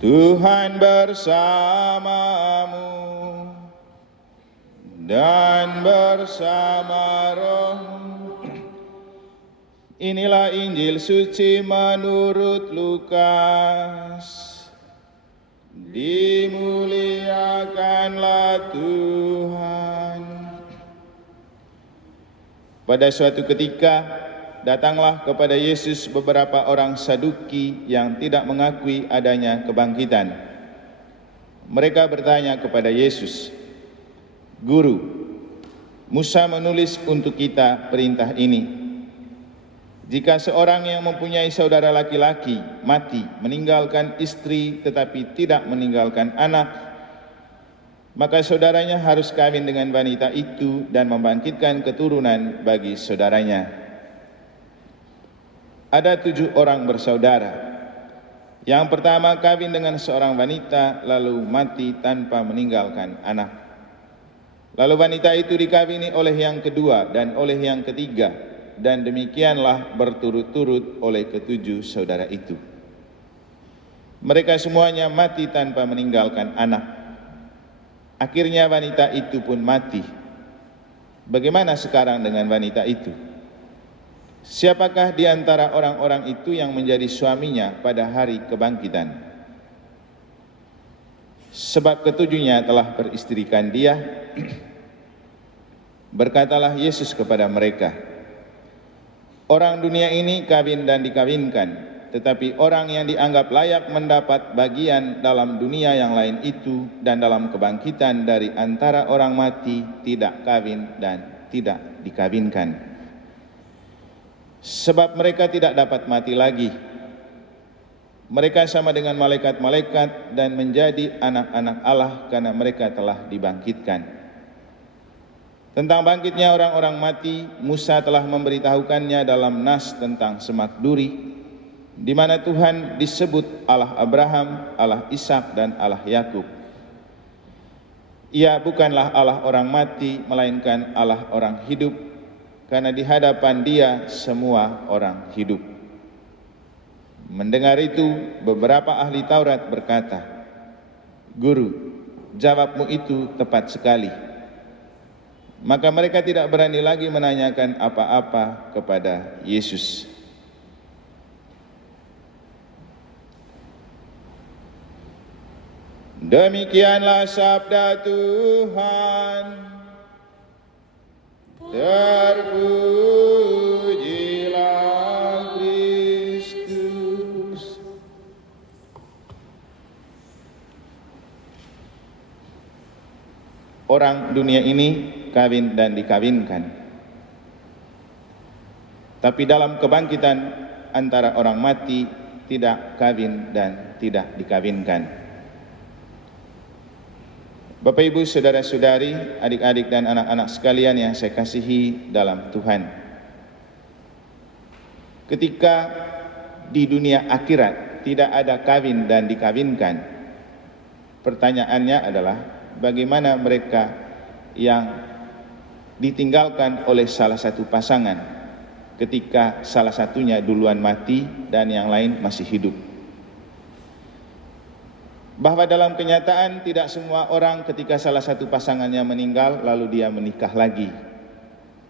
Tuhan bersamamu dan bersama rohmu. Inilah Injil suci menurut Lukas. Dimuliakanlah Tuhan. Pada suatu ketika, datanglah kepada Yesus beberapa orang Saduki yang tidak mengakui adanya kebangkitan. Mereka bertanya kepada Yesus, "Guru, Musa menulis untuk kita perintah ini. Jika seorang yang mempunyai saudara laki-laki mati meninggalkan istri tetapi tidak meninggalkan anak, maka saudaranya harus kawin dengan wanita itu dan membangkitkan keturunan bagi saudaranya. Ada 7 orang bersaudara. Yang pertama kawin dengan seorang wanita lalu mati tanpa meninggalkan anak. Lalu wanita itu dikawini oleh yang kedua dan oleh yang ketiga, dan demikianlah berturut-turut oleh ke-7 saudara itu. Mereka semuanya mati tanpa meninggalkan anak. Akhirnya wanita itu pun mati. Bagaimana sekarang dengan wanita itu? Siapakah di antara orang-orang itu yang menjadi suaminya pada hari kebangkitan? Sebab ke-7-nya telah beristrikan dia." Berkatalah Yesus kepada mereka, "Orang dunia ini kawin dan dikawinkan, tetapi orang yang dianggap layak mendapat bagian dalam dunia yang lain itu dan dalam kebangkitan dari antara orang mati tidak kawin dan tidak dikawinkan. Sebab mereka tidak dapat mati lagi. Mereka sama dengan malaikat-malaikat dan menjadi anak-anak Allah karena mereka telah dibangkitkan. Tentang bangkitnya orang-orang mati, Musa telah memberitahukannya dalam nas tentang semak duri, di mana Tuhan disebut Allah Abraham, Allah Ishak dan Allah Yakub. Ia bukanlah Allah orang mati, melainkan Allah orang hidup, karena di hadapan Dia semua orang hidup." Mendengar itu, beberapa ahli Taurat berkata, "Guru, jawabmu itu tepat sekali." Maka mereka tidak berani lagi menanyakan apa-apa kepada Yesus. Demikianlah sabda Tuhan. Terpujilah Kristus. Orang dunia ini kawin dan dikawinkan, tapi dalam kebangkitan antara orang mati tidak kawin dan tidak dikawinkan. Bapak, Ibu, saudara-saudari, adik-adik dan anak-anak sekalian yang saya kasihi dalam Tuhan, ketika di dunia akhirat tidak ada kawin dan dikawinkan, pertanyaannya adalah bagaimana mereka yang ditinggalkan oleh salah satu pasangan ketika salah satunya duluan mati dan yang lain masih hidup. Bahwa dalam kenyataan tidak semua orang ketika salah satu pasangannya meninggal lalu dia menikah lagi.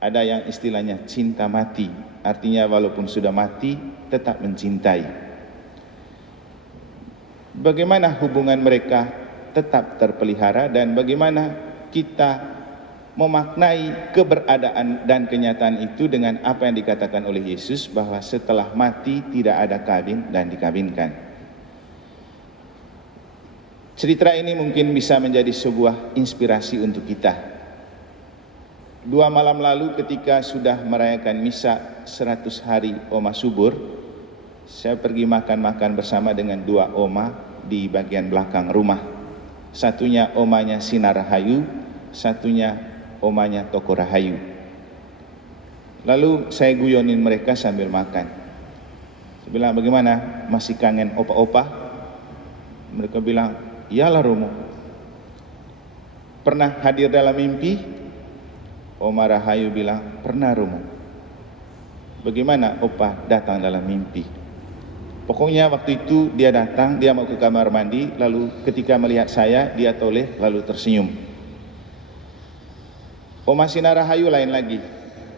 Ada yang istilahnya cinta mati, artinya walaupun sudah mati tetap mencintai. Bagaimana hubungan mereka tetap terpelihara dan bagaimana kita memaknai keberadaan dan kenyataan itu dengan apa yang dikatakan oleh Yesus bahwa setelah mati tidak ada kawin dan dikawinkan. Cerita ini mungkin bisa menjadi sebuah inspirasi untuk kita. 2 malam lalu ketika sudah merayakan misa 100 hari Oma Subur, saya pergi makan-makan bersama dengan 2 oma di bagian belakang rumah. Satunya omanya Sinar Rahayu, satunya omanya Toko Rahayu. Lalu saya guyonin mereka sambil makan. Saya bilang, "Bagaimana? Masih kangen opa-opa?" Mereka bilang, "Iyalah Romo." "Pernah hadir dalam mimpi?" Oma Rahayu bilang, "Pernah Romo." "Bagaimana opa datang dalam mimpi?" Pokoknya waktu itu dia datang, dia mau ke kamar mandi, lalu ketika melihat saya, dia toleh lalu tersenyum. Oma Sinar Rahayu lain lagi.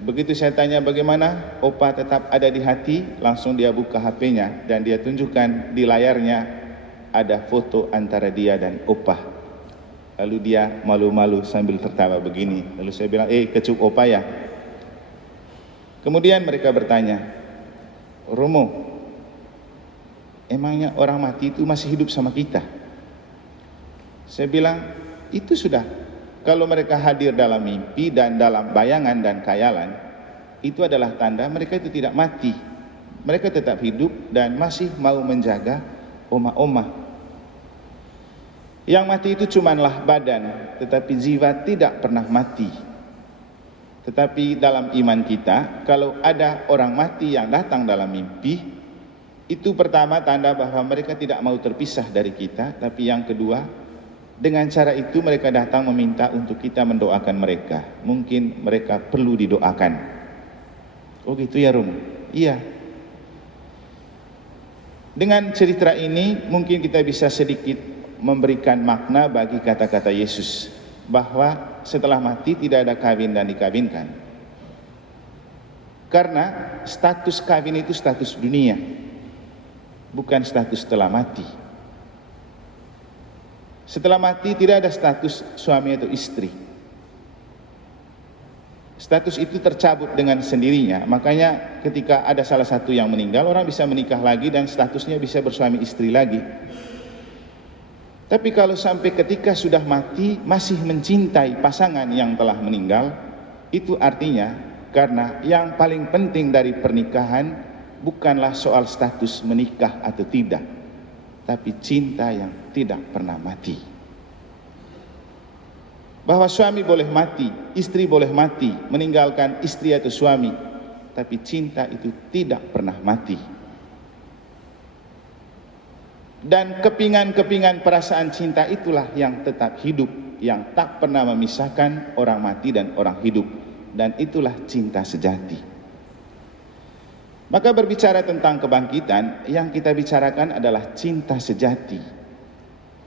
Begitu saya tanya bagaimana, Opa tetap ada di hati, langsung dia buka HP-nya dan dia tunjukkan di layarnya ada foto antara dia dan Opa. Lalu dia malu-malu sambil tertawa begini. Lalu saya bilang, kecup Opa ya. Kemudian mereka bertanya, Romo, emangnya orang mati itu masih hidup sama kita? Saya bilang, itu sudah. Kalau mereka hadir dalam mimpi dan dalam bayangan dan khayalan, itu adalah tanda mereka itu tidak mati. Mereka tetap hidup dan masih mau menjaga oma-oma. Yang mati itu cumanlah badan, tetapi jiwa tidak pernah mati. Tetapi dalam iman kita, kalau ada orang mati yang datang dalam mimpi, itu pertama tanda bahwa mereka tidak mau terpisah dari kita. Tapi yang kedua, dengan cara itu mereka datang meminta untuk kita mendoakan mereka. Mungkin mereka perlu didoakan. Oh gitu ya Romo? Iya. Dengan cerita ini mungkin kita bisa sedikit memberikan makna bagi kata-kata Yesus, bahwa setelah mati tidak ada kawin dan dikawinkan. Karena status kawin itu status dunia, bukan status setelah mati. Setelah mati tidak ada status suami atau istri. Status itu tercabut dengan sendirinya. Makanya ketika ada salah satu yang meninggal, orang bisa menikah lagi dan statusnya bisa bersuami istri lagi. Tapi kalau sampai ketika sudah mati masih mencintai pasangan yang telah meninggal, itu artinya karena yang paling penting dari pernikahan bukanlah soal status menikah atau tidak, tapi cinta yang tidak pernah mati. Bahwa suami boleh mati, istri boleh mati, meninggalkan istri atau suami, tapi cinta itu tidak pernah mati. Dan kepingan-kepingan perasaan cinta itulah yang tetap hidup, yang tak pernah memisahkan orang mati dan orang hidup. Dan itulah cinta sejati. Maka berbicara tentang kebangkitan, yang kita bicarakan adalah cinta sejati.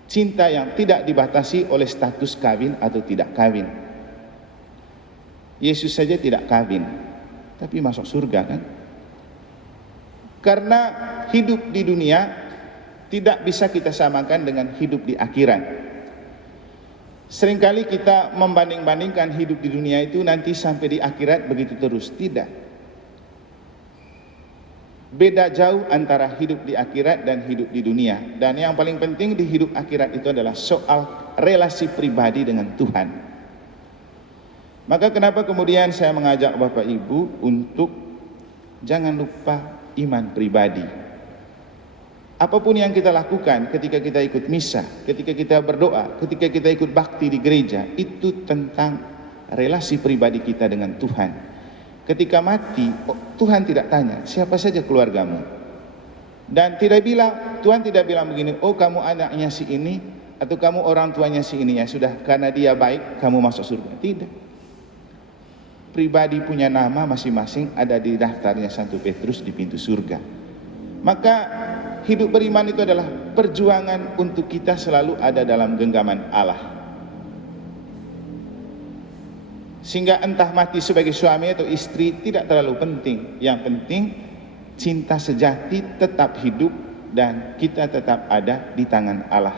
Cinta yang tidak dibatasi oleh status kawin atau tidak kawin. Yesus saja tidak kawin, tapi masuk surga kan? Karena hidup di dunia tidak bisa kita samakan dengan hidup di akhirat. Seringkali kita membanding-bandingkan hidup di dunia itu nanti sampai di akhirat begitu terus. Tidak. Beda jauh antara hidup di akhirat dan hidup di dunia. Dan yang paling penting di hidup akhirat itu adalah soal relasi pribadi dengan Tuhan. Maka kenapa kemudian saya mengajak Bapak Ibu untuk jangan lupa iman pribadi. Apapun yang kita lakukan ketika kita ikut misa, ketika kita berdoa, ketika kita ikut bakti di gereja, itu tentang relasi pribadi kita dengan Tuhan. Ketika mati, Tuhan tidak tanya, siapa saja keluargamu. Dan Tuhan tidak bilang begini, oh kamu anaknya si ini, atau kamu orang tuanya si ini, ya sudah, karena dia baik, kamu masuk surga. Tidak. Pribadi punya nama masing-masing ada di daftarnya Santo Petrus di pintu surga. Maka hidup beriman itu adalah perjuangan untuk kita selalu ada dalam genggaman Allah. Sehingga entah mati sebagai suami atau istri tidak terlalu penting. Yang penting cinta sejati tetap hidup dan kita tetap ada di tangan Allah.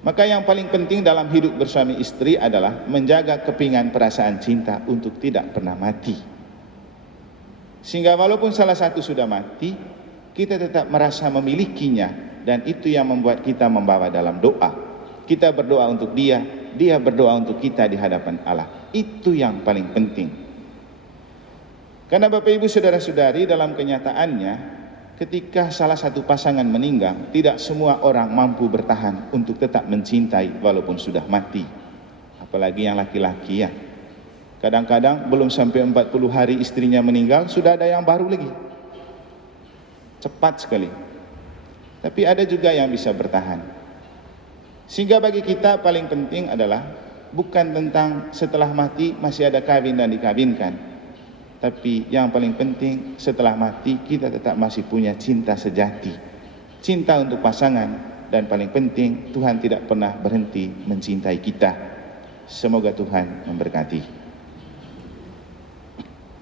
Maka yang paling penting dalam hidup bersuami istri adalah menjaga kepingan perasaan cinta untuk tidak pernah mati. Sehingga walaupun salah satu sudah mati, kita tetap merasa memilikinya, dan itu yang membuat kita membawa dalam doa. Kita berdoa untuk dia, dia berdoa untuk kita di hadapan Allah. Itu yang paling penting. Karena Bapak Ibu Saudara-saudari, dalam kenyataannya ketika salah satu pasangan meninggal, tidak semua orang mampu bertahan untuk tetap mencintai walaupun sudah mati. Apalagi yang laki-laki ya. Kadang-kadang belum sampai 40 hari istrinya meninggal, sudah ada yang baru lagi. Cepat sekali. Tapi ada juga yang bisa bertahan. Sehingga bagi kita paling penting adalah bukan tentang setelah mati masih ada kawin dan dikawinkan, Tapi yang paling penting setelah mati kita tetap masih punya cinta sejati. Cinta untuk pasangan, dan paling penting Tuhan tidak pernah berhenti mencintai kita. Semoga Tuhan memberkati.